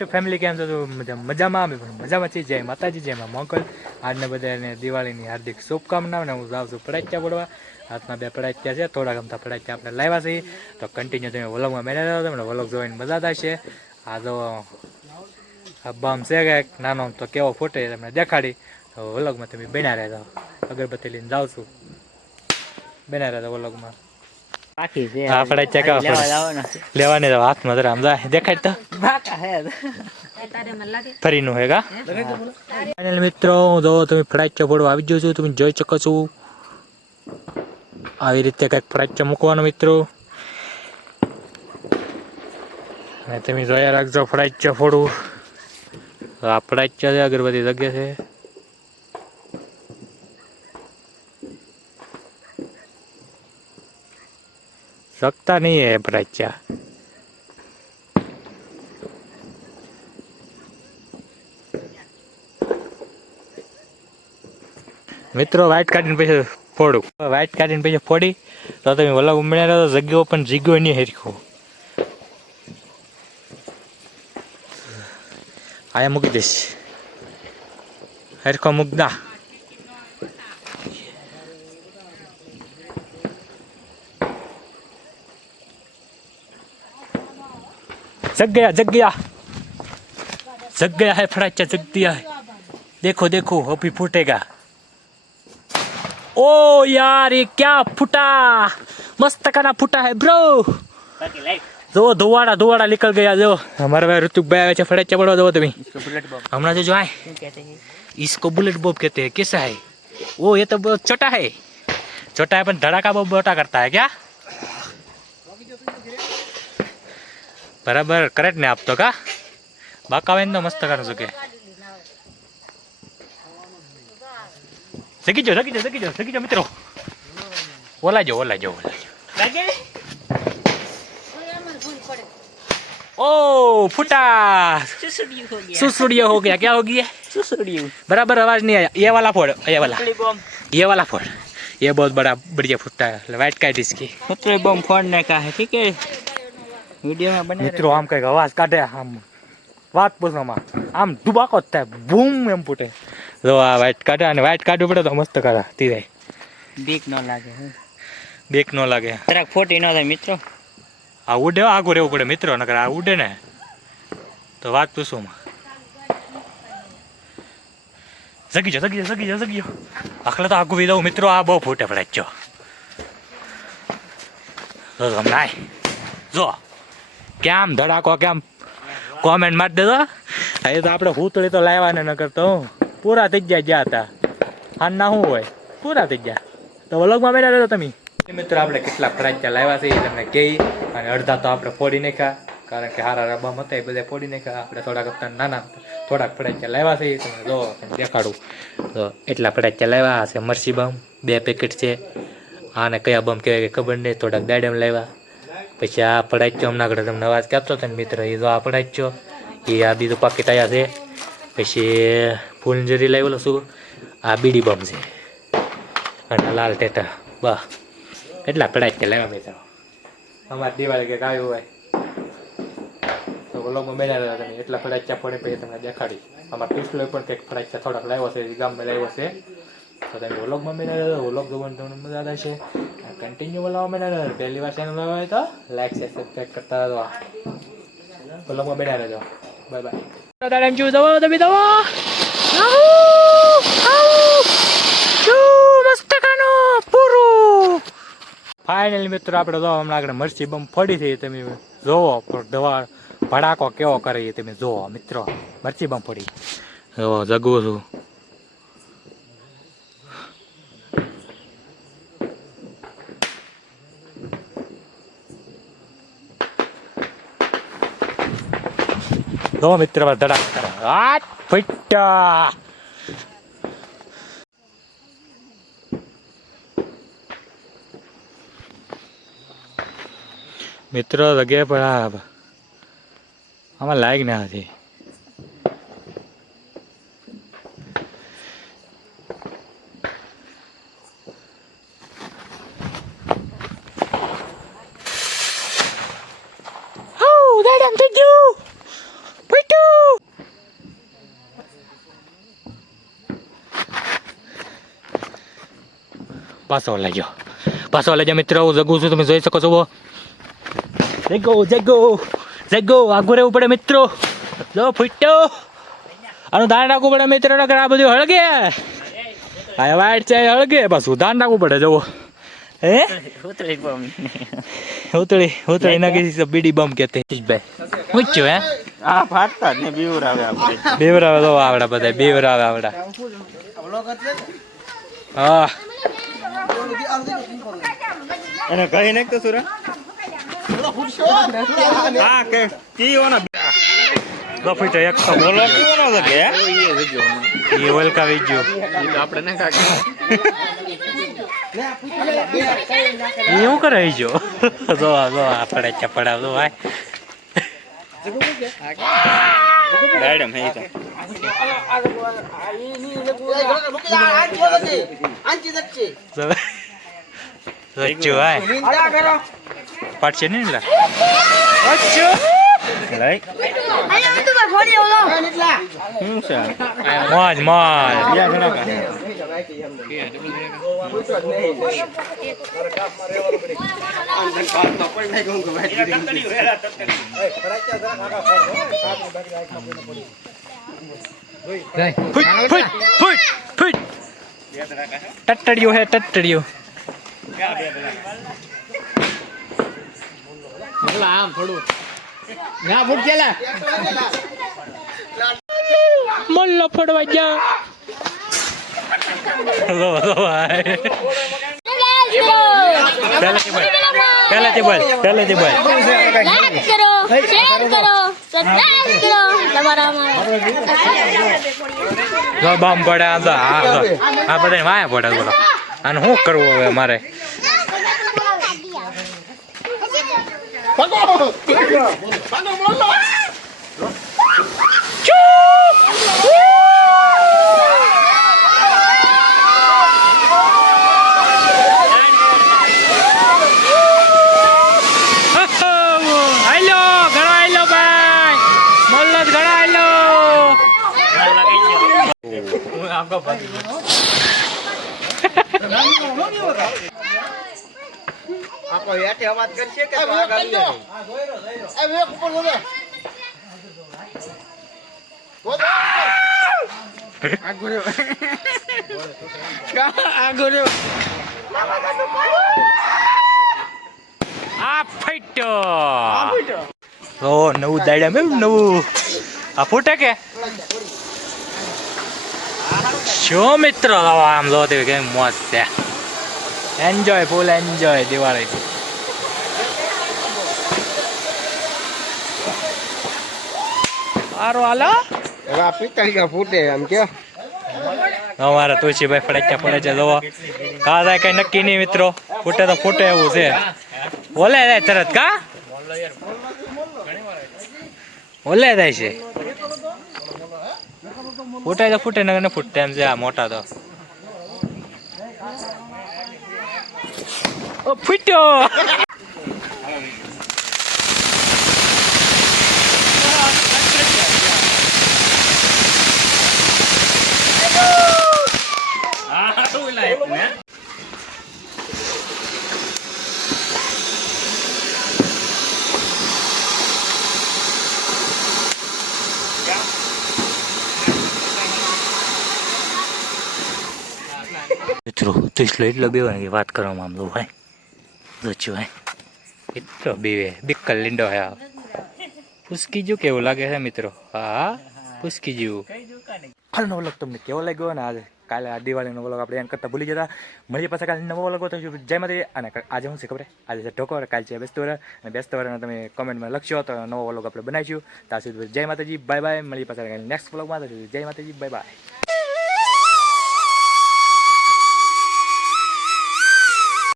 YouTube family કેમ છો? મજામાં આવે પણ મજામાં છે. જય માતાજી, જય માં મોકલ. આજને બધાને દિવાળીની હાર્દિક શુભકામનાઓ ને હું જાઉં છું પડાચ્યા પડવા. હાથમાં 2 પડાચ્યા છે, થોડા ગમતા પડાચ્યા આપણે લાવ્યા છીએ. તો કન્ટિન્યુ તમે વ્લોગમાં બેઠા રહો, તમને વ્લોગ જોઈને મજા આવશે. આ તો બમ છે કે નાનો તો કેવો ફૂટે તમને દેખાડી. તો વ્લોગમાં તમે બન્યા રહેજો. અગરબત્તી લઈને જાઉં છું, બન્યા રહેજો વ્લોગમાં. બાકી છે હા પડાચ્યા કેવા લેવા પડે જવાનો છે. લેવાની તો હાથમાં જરા આમ જાય દેખાડ તો બાકા હે ફરીનું હે કા ફાઇનલ મિત્રો જો તમે ફ્રાઈચ્ચો ફોડવા આવી ગયો છો, તમે જોઈ શકો છો. આવી રીતે કંઈક ફ્રાઈચ્ચો મૂકવાનો મિત્રો, અને તમે જોયા રાખજો ફ્રાઈચ્ચો ફોડવું. આ ફ્રાઈચ્ચો છે, અગરબત્તી જગ્યા છે. શકતા નહીં હે ફ્રાઈચ્ચા. મિત્રો વાઇટ કાઢીને પછી ફોડું, વાઇટ કાઢીને પછી ફોડી તો તમે વલગ ઉમળ્યા તો જગ્યો પણ જીગ્યો નહીં હેરખો. આયા મૂકી દઈશ, હેરખો મૂકદા. जग गया जग गया जग गया है फटाचा, जग दिया है. देखो देखो अभी फूटेगा. ओ यार ये क्या फूटा, मस्त खाना फूटा है ब्रो. बाकी लाइट जो धुआड़ा धुआड़ा निकल गया. जो हमारे भाई ऋतुक भाई आए फटाचा पड़ो दो तुम्हें. इसको बुलेट बम हमारा जो आए क्यों कहते हैं? इसको बुलेट बॉब कहते हैं. कैसा है वो? ये तो बहुत छोटा है, छोटा है पर धड़ाका बहुत मोटा करता है क्या? बराबर करेक्ट ने आप तो का बाकावेन तो मस्त कर सके. सकी जो मित्रों ओला जो बाकी ओ फूटा, सुसुड़ियो सुसुड़िया हो गया, हो गया. क्या हो गया? सुसुड़ियो बराबर आवाज नहीं आया. ये वाला फोड़, ये वाला, सुसुड़ी बम ये वाला फोड़. ये बहुत बड़ा बढ़िया फुटता है. वाइट काइट इसकी सुसुड़ी बम फोड़ने का है, ठीक है. वीडियो में बने મિત્રો આમ કઈક અવાજ કાઢે, આમ વાત પૂછવામાં આમ ડુબાકો જ થાય, બૂમ એમ ફૂટે. જો આ વાઇટ કાઢે, અને વાઇટ કાઢવું પડે તો મસ્ત કાઢે તીરાય, બીક ન લાગે. બેક ન લાગે. જરાક ફોટી ન થાય મિત્રો. આ ઉડે આગું રહેવું પડે મિત્રો, નકર આ ઉડે ને તો વાત પૂછવામાં. જગી જો આખલે તો આગું દઉં મિત્રો. આ બહુ ફૂટે પડે જો તમને જો કેમ ધડાકો કેમ કોમેન્ટ મારી દેજો. એ તો આપણે ભૂતળી તો લાવ્યા ને, નકર તો પૂરા થઈ ગયા જ્યાં હતા. હા ના શું હોય, પૂરા થઈ ગયા. તો વ્લોગમાં બેઠા રહેજો તમે મિત્રો. આપણે કેટલા ફરાચ્યા લાવ્યા છે એ તમને કહી, અને અડધા તો આપણે ફોડી નાખ્યા, કારણ કે હારા રબામ હતા એ બધા ફોડી નાખ્યા. આપણે થોડાક હતા નાના થોડાક ફરાચ્યા લાવ્યા છે, તમને જો દેખાડું. તો એટલા ફરાચ્યા લાવ્યા છે. મરસી બમ 2 પેકેટ છે. આને કયા બમ કહેવાય કે ખબર નહીં. થોડાક દાડમ લાવ્યા. પછી આ પડાચ્યો હમણાં આગળ તમને અવાજ કહેતો હતો ને મિત્ર, એ તો આ પડાચ્યો. એ આ બીજું પાકીટ આવ્યા છે. પછી ફૂલઝરી લાવેલો શું, આ બીડી બમ છે, અને લાલ ટેટા. વાહ એટલા પડાચ્યા લાવ્યા મિત્રો. અમારે દિવાળી કંઈક આવ્યું હોય તો વ્લોગમાં બેના રહ્યા તમે. એટલા પડાચ્યા પડે પછી તમને દેખાડી. અમારા પિસ્ટલો પણ કંઈક પડાચ્યા થોડાક લાવ્યો છે, ગામમાં લાવ્યો છે. તો તમે વ્લોગમાં બેના રહ્યા, વ્લોગ જોવાની તમને મજા આવશે. કન્ટિન્યુ બોલાવવા બેના. પહેલી વાર ચેનલ આવે તો લાઈક શેર સબસ્ક્રાઈબ કરતા રહો. વ્લોગમાં બેના રહેજો. Bye bye. દાડા એમ જોઈ દવા તમે દવા મસ્ત કાનો પૂરું. ફાઇનલી મિત્રો આપણે જો હમણાં આગળ મરચી બમ ફોડી થઈ. તમે જોવો દવા ભડાકો કેવો કરે એ તમે જોવો મિત્રો. મરચી બમ ફોડી જોવો, જગવું છું. જો મિત્ર ધડાક કરે. હાથ ફટ્ટા મિત્રો જગ્યાએ પણ આમાં લાયક ના હતી. દાડમ થઈ ગયું. પાછો લઈ જાઓ મિત્રો, હું જગું છું, તમે જોઈ શકો છો. જગો આગું રહેવું પડે મિત્રો. જો ફૂટ્યો, આનું ધ્યાન રાખવું પડે મિત્રો, નકર આ બધું હળગે. આ વાઈટ છે હળગે, પાછું ધ્યાન રાખવું પડે. જવો હે ઉતળી નાખી બીડી બમ કેતે ભાઈ પૂછ્યું હે. આ ફાટતા જ ને બીવરાવે આપણે. બેવરાવે તો આવડા બધા બેવરાવે આવડા. હા એને કહી નાખ તો સુરા. હા કે કીઓનો ગફીટો એક તો બોલો કીઓનો છે કે એ વલકા વી ગયો. આપણે ને કાકે એ હું કરે જો આપણે ચપડા તો ભાઈ મેડમ હે તો વચ્ચું ભાઈ પાડશે નહીં લા રાઈટ શું છે મોજ મોજ. યા ઘણા કા ફૂટ ટટ્ટડિયો હે ટટ્ટડિયો. આમ થોડું ના ફૂટ ચલા મલ્લો ફોડવા જા. પહેલેથી બોલ લાઈક કરો, શેર કરો, સબસ્ક્રાઇબ કરો. જો બામ પડે આ તો આ બધા વાયા પડે. બોલો આને શું કરવું હવે મારે? આપો હેઠે અવાજ કરશે કે તો આગળ લે એ વેક ઉપર બોલે આગળ આ ફાઈટો ઓ નવું દાડ્યા મેં નવું આ ફૂટે કે શું મિત્રો આમ લો તે કેમ મોજ છે. Enjoy full enjoy Diwali. સારું હાલો એવા પિતળિયા ફૂટે આમ કે અમારા તુલસીભાઈ ફડક્યા પડે છે. જોવો કા થાય કઈ નક્કી નહીં મિત્રો, ફૂટે તો ફૂટે એવું છે. ઓલે જાય તરત કા ઓલે જાય છે. ફૂટાય તો ફૂટે ને ફૂટે એમ છે. આ મોટા તો ફૂટ્યો. મિત્રો તો એટલો બેવાની વાત કરવામાં આમ લો ભાઈ જોચ્યું ભાઈ એટલો બેવે બિક્કલ લીંડો હે. પૂસકી જેવું કેવું લાગે છે મિત્રો? હા પૂસકી જેવું. હાલનો વ્લોગ તમને કેવો લાગ્યો? ને આજે કાલે આ દિવાળીનો વ્લોગ આપણે એમ કરતાં ભૂલી જતા. મળીએ પાછા કાલે નવો વ્લોગ તો જય માતાજી. અને આજે શું છે ખબર? આજે છે ઢોકર, કાલે છે બેસતો વર. અને બેસતો વરને તમે કોમેન્ટમાં લખશો તો નવો વ્લોગ આપણે બનાવીશું. ત્યાં સુધી જય માતાજી, બાય બાય. મળીએ પાછા નેક્સ્ટ વ્લોગમાં. જય માતાજી, બાય બાય.